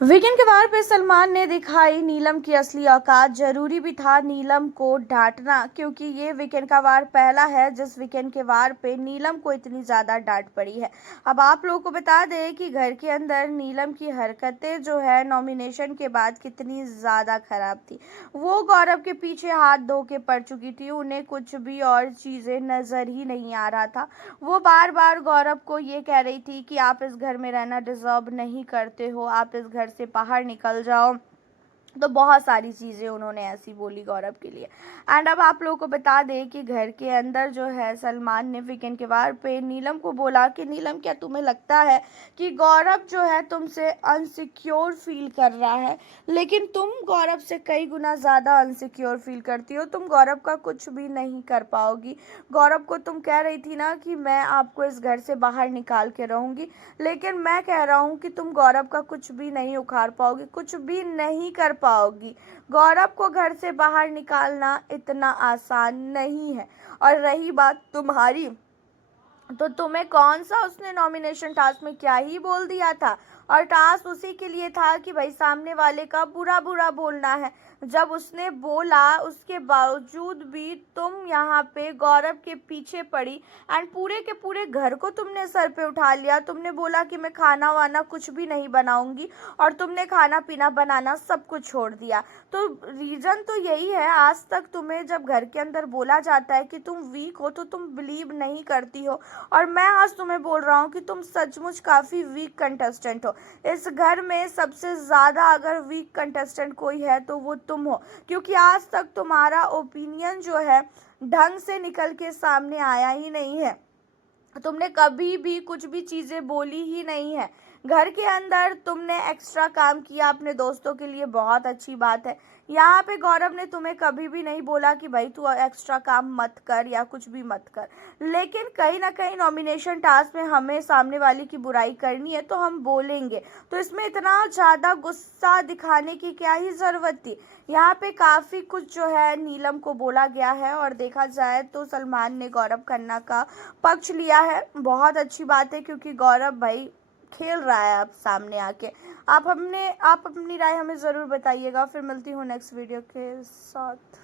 Weekend के वार पे सलमान ने दिखाई नीलम की असली औकात। जरूरी भी था नीलम को डांटना, क्योंकि ये वीकेंड का वार पहला है जिस वीकेंड के वार पे नीलम को इतनी ज्यादा डांट पड़ी है। अब आप लोगों को बता दें कि घर के अंदर नीलम की हरकतें जो है नॉमिनेशन के बाद कितनी ज्यादा खराब थी। वो गौरव के पीछे हाथ धो के पड़ चुकी थी, उन्हें कुछ भी और चीजें नजर ही नहीं आ रहा था। वो बार बार गौरव को ये कह रही थी कि आप इस घर में रहना डिजर्व नहीं करते हो, आप इस घर से बाहर निकल जाओ। तो बहुत सारी चीज़ें उन्होंने ऐसी बोली गौरव के लिए। एंड अब आप लोगों को बता दें कि घर के अंदर जो है सलमान ने वीकेंड के वार पे नीलम को बोला कि नीलम, क्या तुम्हें लगता है कि गौरव जो है तुमसे अनसिक्योर फील कर रहा है? लेकिन तुम गौरव से कई गुना ज़्यादा अनसिक्योर फील करती हो, तुम गौरव का कुछ भी नहीं कर पाओगी। गौरव को तुम कह रही थी ना कि मैं आपको इस घर से बाहर निकाल के रहूंगी, लेकिन मैं कह रहा हूँ कि तुम गौरव का कुछ भी नहीं उखाड़ पाओगी, कुछ भी नहीं कर पाओगी। गौरव को घर से बाहर निकालना इतना आसान नहीं है। और रही बात तुम्हारी, तो तुम्हें कौन सा उसने नॉमिनेशन टास्क में क्या ही बोल दिया था? और टास्क उसी के लिए था कि भाई सामने वाले का बुरा बुरा बोलना है। जब उसने बोला उसके बावजूद भी तुम यहाँ पे गौरव के पीछे पड़ी एंड पूरे के पूरे घर को तुमने सर पे उठा लिया। तुमने बोला कि मैं खाना वाना कुछ भी नहीं बनाऊंगी, और तुमने खाना पीना बनाना सब कुछ छोड़ दिया। तो रीजन तो यही है, आज तक तुम्हें जब घर के अंदर बोला जाता है कि तुम वीक हो तो तुम बिलीव नहीं करती हो। और मैं आज तुम्हें बोल रहा हूँ कि तुम सचमुच काफ़ी वीक कंटेस्टेंट हो। इस घर में सबसे ज़्यादा अगर वीक कंटेस्टेंट कोई है तो वो तुम हो, क्योंकि आज तक तुम्हारा ओपिनियन जो है ढंग से निकल के सामने आया ही नहीं है। तुमने कभी भी कुछ भी चीज़ें बोली ही नहीं है। घर के अंदर तुमने एक्स्ट्रा काम किया अपने दोस्तों के लिए, बहुत अच्छी बात है। यहाँ पे गौरव ने तुम्हें कभी भी नहीं बोला कि भाई तू एक्स्ट्रा काम मत कर या कुछ भी मत कर। लेकिन कहीं ना कहीं नॉमिनेशन टास्क में हमें सामने वाले की बुराई करनी है तो हम बोलेंगे। तो इसमें इतना ज़्यादा गुस्सा दिखाने की क्या ही ज़रूरत थी? यहाँ पे काफ़ी कुछ जो है नीलम को बोला गया है, और देखा जाए तो सलमान ने गौरव खन्ना का पक्ष लिया है। बहुत अच्छी बात है, क्योंकि गौरव भाई खेल रहा है अब सामने आके। आप अपनी राय हमें ज़रूर बताइएगा। फिर मिलती हूँ नेक्स्ट वीडियो के साथ।